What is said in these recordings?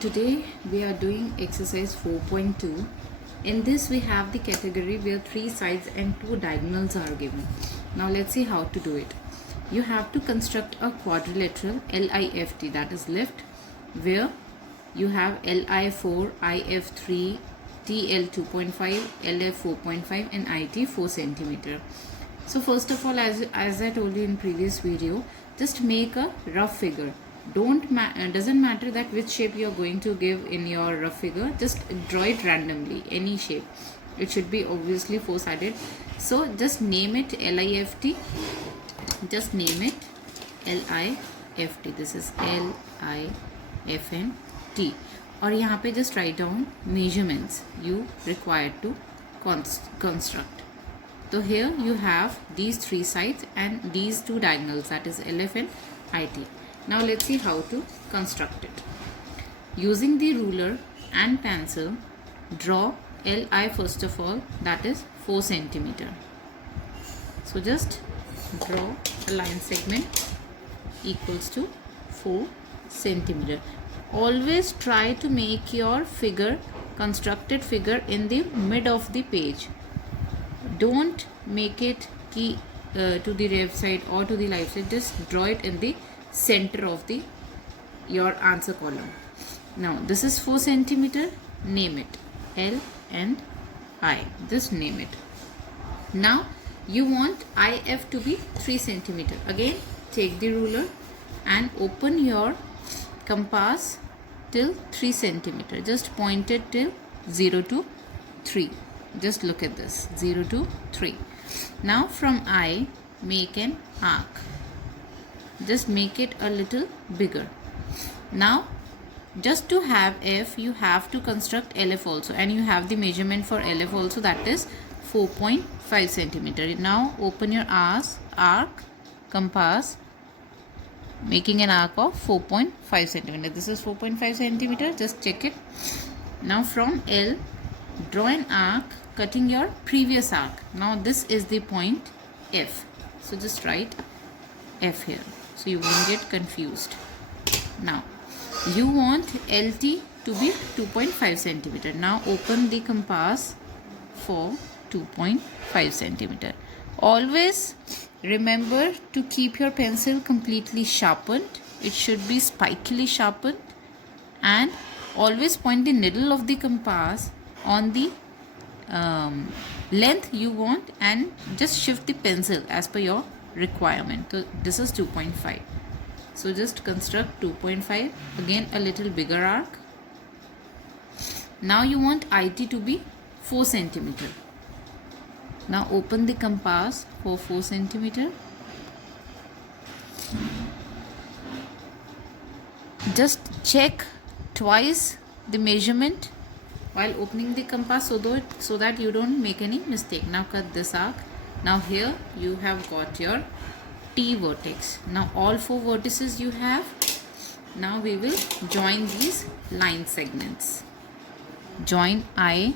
Today we are doing exercise 4.2. In this we have the category where 3 sides and 2 diagonals are given. Now let's see how to do it. You have to construct a quadrilateral LIFT, that is left, where you have LI4, IF3, TL 2.5, LF 4.5 and IT 4 centimeter. So first of all, as I told you in previous video, just make a rough figure. Doesn't matter that which shape you are going to give in your rough figure, just draw it randomly, any shape. It should be obviously 4-sided. So just name it LIFT. Just name it LIFT. This is LIFT. और यहाँ पे just write down measurements you required to construct. So here you have these 3 sides and these 2 diagonals, that is LF and IT. Now let's see how to construct it. Using the ruler and pencil, draw LI first of all, that is 4 centimeter. So just draw a line segment equals to 4 centimeter. Always try to make your constructed figure in the mid of the page. Don't make it to the left side or to the right side. Just draw it in the center of your answer column. Now this is 4 centimeter. Name it L and I. Just name it. Now you want IF to be 3 centimeter. Again, take the ruler and open your compass till 3 centimeter. Just point it till 0 to 3. Just look at this, 0 to 3. Now from I, make an arc. Just make it a little bigger. Now just to have F, you have to construct LF also, and you have the measurement for LF also, that is 4.5 centimeter. Now open your arc compass, making an arc of 4.5 centimeter. This is 4.5 centimeter. Just check it. Now from L, draw an arc cutting your previous arc. Now this is the point F. So just write F here, so you won't get confused. Now you want LT to be 2.5 centimeter. Now open the compass for 2.5 centimeter. Always remember to keep your pencil completely sharpened. It should be spikily sharpened, and always point the needle of the compass on the length you want, and just shift the pencil as per your requirement. So this is 2.5. So just construct 2.5. Again a little bigger arc. Now you want IT to be 4 centimeter. Now open the compass for 4 centimeter. Just check twice the measurement while opening the compass, so that you don't make any mistake. Now cut this arc. Now here you have got your T vertex. Now all 4 vertices you have. Now we will join these line segments. Join I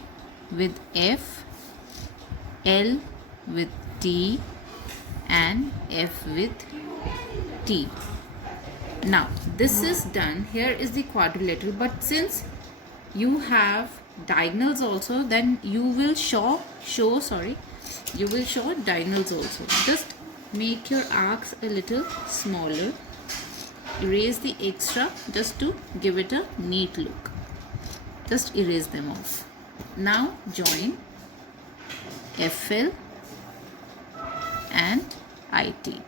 with F, L with T and F with T. Now this is done. Here is the quadrilateral, but since you have diagonals also, then you will show diagonals also. Just make your arcs a little smaller. Erase the extra just to give it a neat look. Just erase them off. Now join FL and IT.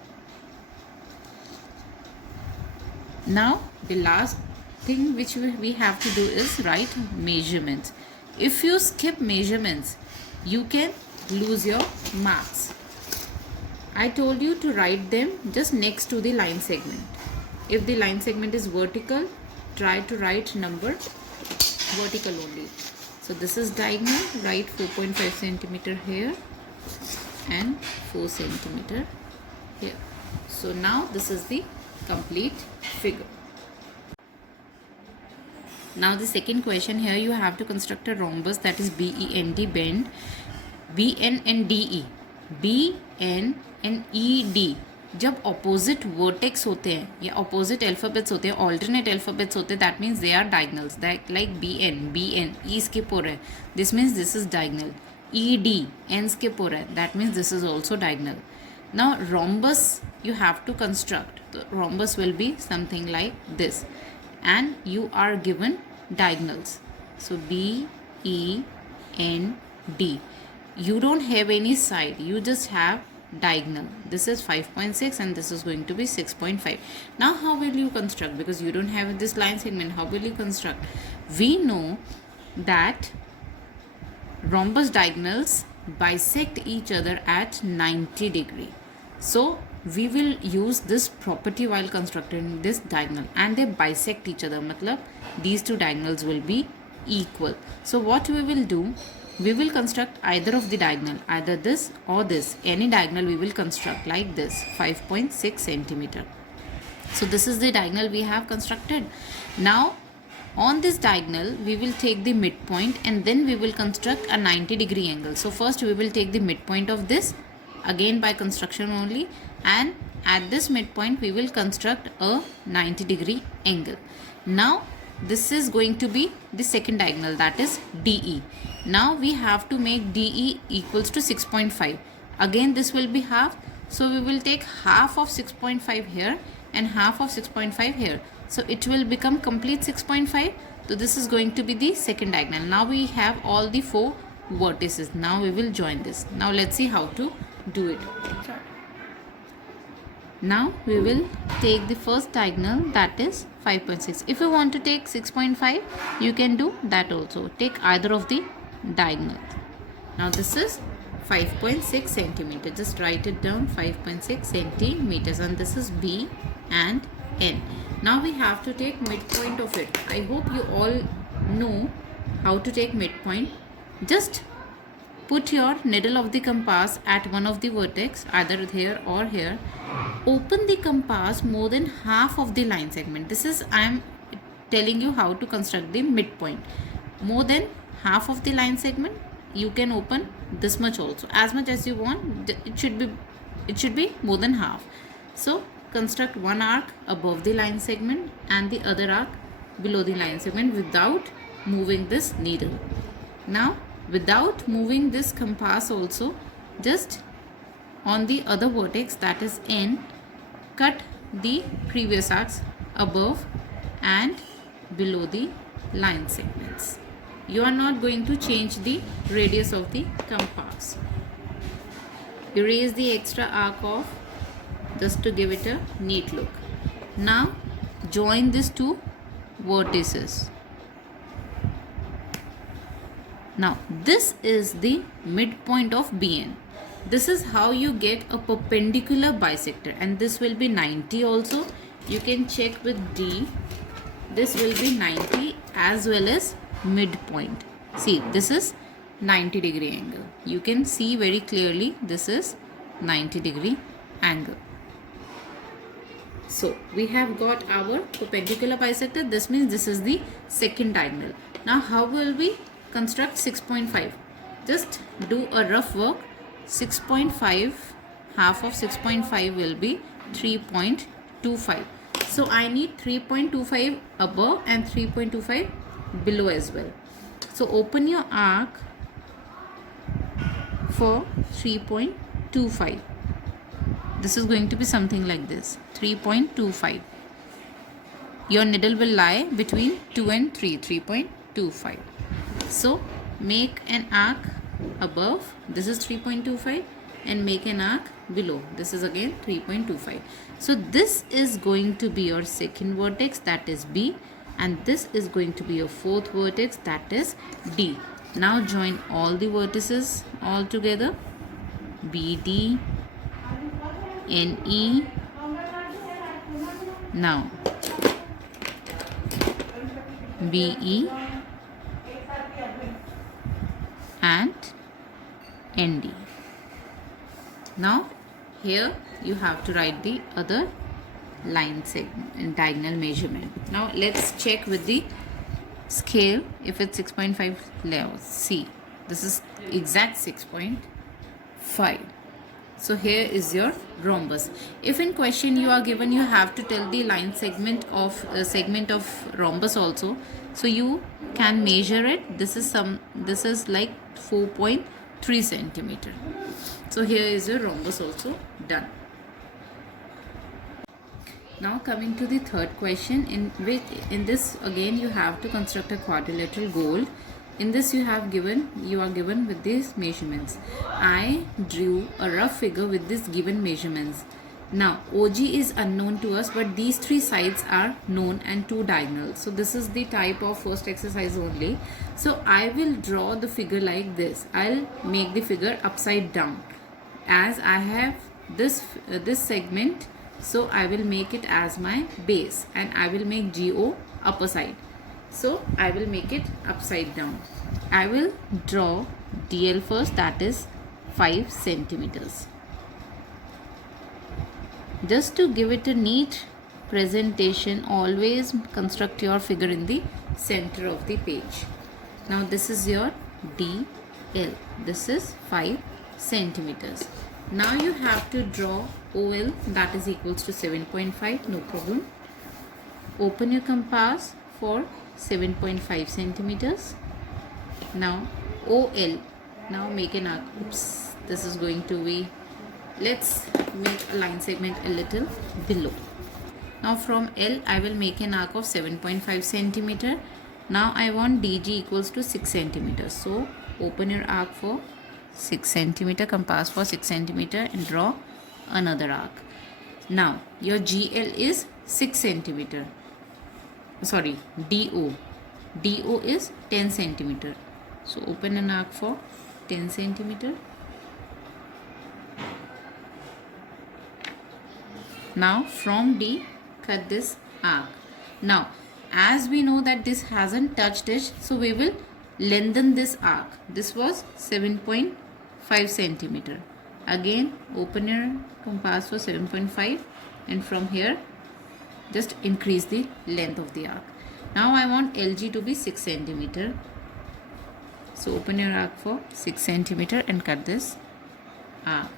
Now the last thing which we have to do is write measurements. If you skip measurements, you can lose your marks. I told you to write them just next to the line segment. If the line segment is vertical, try to write number vertical only. So this is diagonal. Write 4.5 centimeter here and 4 centimeter here. So now this is the complete figure. Now the second question, here you have to construct a rhombus, that is BEND, bend BN and DE. BN and ED जब opposite vertex होते हैं या opposite alphabets होते हैं, alternate alphabets होते हैं, that means they are diagonals, that like B N E skip हो रहा है, this means this is diagonal. E D N skip हो रहा है, that means this is also diagonal. Now rhombus you have to construct. The rhombus will be something like this, and you are given diagonals. So B E N D. You don't have any side, you just have diagonal. This is 5.6 and this is going to be 6.5. Now how will you construct? Because you don't have this line segment, how will you construct? We know that rhombus diagonals bisect each other at 90 degree. So we will use this property while constructing this diagonal, and they bisect each other, matlab these two diagonals will be equal. So what we will do, we will construct either of the diagonal, either this or this, any diagonal we will construct like this, 5.6 centimeter. So this is the diagonal we have constructed. Now on this diagonal we will take the midpoint and then we will construct a 90 degree angle. So first we will take the midpoint of this, again by construction only, and at this midpoint we will construct a 90 degree angle. Now this is going to be the second diagonal, that is DE. Now we have to make DE equals to 6.5. Again this will be half, so we will take half of 6.5 here and half of 6.5 here, so it will become complete 6.5. So this is going to be the second diagonal. Now we have all the 4 vertices. Now we will join this. Now let's see how to do it. Now we will take the first diagonal, that is 5.6. If you want to take 6.5, you can do that also. Take either of the diagonals. Now this is 5.6 centimeter. Just write it down, 5.6 centimeters, and this is B and N. Now we have to take midpoint of it. I hope you all know how to take midpoint. Just put your needle of the compass at one of the vertex, either here or here. Open the compass more than half of the line segment. This is, I am telling you how to construct the midpoint. More than half of the line segment, you can open this much also, as much as you want. It should be more than half. So construct one arc above the line segment and the other arc below the line segment without moving this needle. Now without moving this compass also, just on the other vertex, that is N, cut the previous arcs above and below the line segments. You are not going to change the radius of the compass. Erase the extra arc off just to give it a neat look. Now join these 2 vertices. Now this is the midpoint of BN. This is how you get a perpendicular bisector, and this will be 90 also. You can check with D. This will be 90 as well as midpoint. See, this is 90 degree angle. You can see very clearly this is 90 degree angle. So we have got our perpendicular bisector. This means this is the second diagonal. Now how will we construct 6.5? Just do a rough work. 6.5, half of 6.5 will be 3.25. So I need 3.25 above and 3.25 below as well. So open your arc for 3.25. This is going to be something like this, 3.25. Your needle will lie between 2 and 3, 3.25. So make an arc above, this is 3.25, and make an arc below, this is again 3.25. So this is going to be your second vertex, that is B, and this is going to be your fourth vertex, that is D. Now join all the vertices all together, BD, NE. Now BE and ND. Now here you have to write the other line segment and diagonal measurement. Now let's check with the scale if it's 6.5 levels. See, this is exact 6.5. So here is your rhombus. If in question you are given, you have to tell the line segment of rhombus also. So you can measure it. This is like 4.3 centimeter. So here is your rhombus also done. Now coming to the third question, in this again you have to construct a quadrilateral goal. In this you are given with these measurements. I drew a rough figure with this given measurements. Now OG is unknown to us, but these three sides are known and two diagonals. So this is the type of first exercise only. So I will draw the figure like this. I'll make the figure upside down, as I have this segment. So I will make it as my base, and I will make GO upper side. So I will make it upside down. I will draw DL first, that is 5 centimeters. Just to give it a neat presentation, always construct your figure in the center of the page. Now this is your DL. This is 5 centimeters. Now you have to draw OL, that is equals to 7.5. No problem. Open your compass for 7.5 centimeters. Now OL. Now make an arc. Oops, this is going to be, let's make a line segment a little below. Now from L I will make an arc of 7.5 centimeter. Now I want DG equals to 6 centimeters. So open your arc for 6 centimeter, compass for 6 centimeter, and draw another arc. Now your GL is 6 centimeter. Sorry, DO is 10 centimeter. So open an arc for 10 centimeter. Now from D, cut this arc. Now as we know that this hasn't touched it, so we will lengthen this arc. This was 7.5 centimeter. Again open your compass for 7.5, and from here just increase the length of the arc. Now I want LG to be 6 centimeter. So open your arc for 6 centimeter and cut this arc.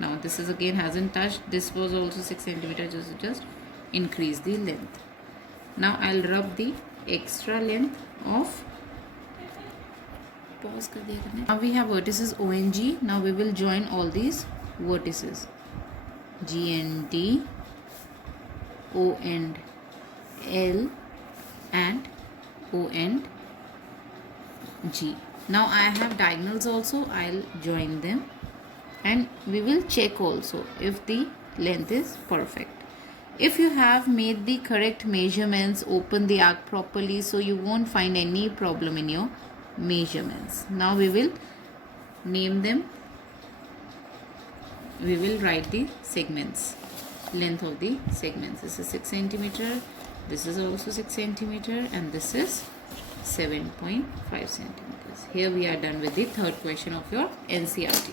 Now this is again hasn't touched. This was also 6 centimeter. Just increase the length. Now I'll rub the extra length of. Pause kar diya karne. Now we have vertices O and G. Now we will join all these vertices. G and D, O and L, and O and G. Now I have diagonals also. I'll join them, and we will check also if the length is perfect. If you have made the correct measurements, open the arc properly, so you won't find any problem in your measurements. Now we will name them. We will write the segments, length of the segments. This is 6 centimeter, this is also 6 centimeter, and this is 7.5 centimeters. Here we are done with the third question of your NCERT.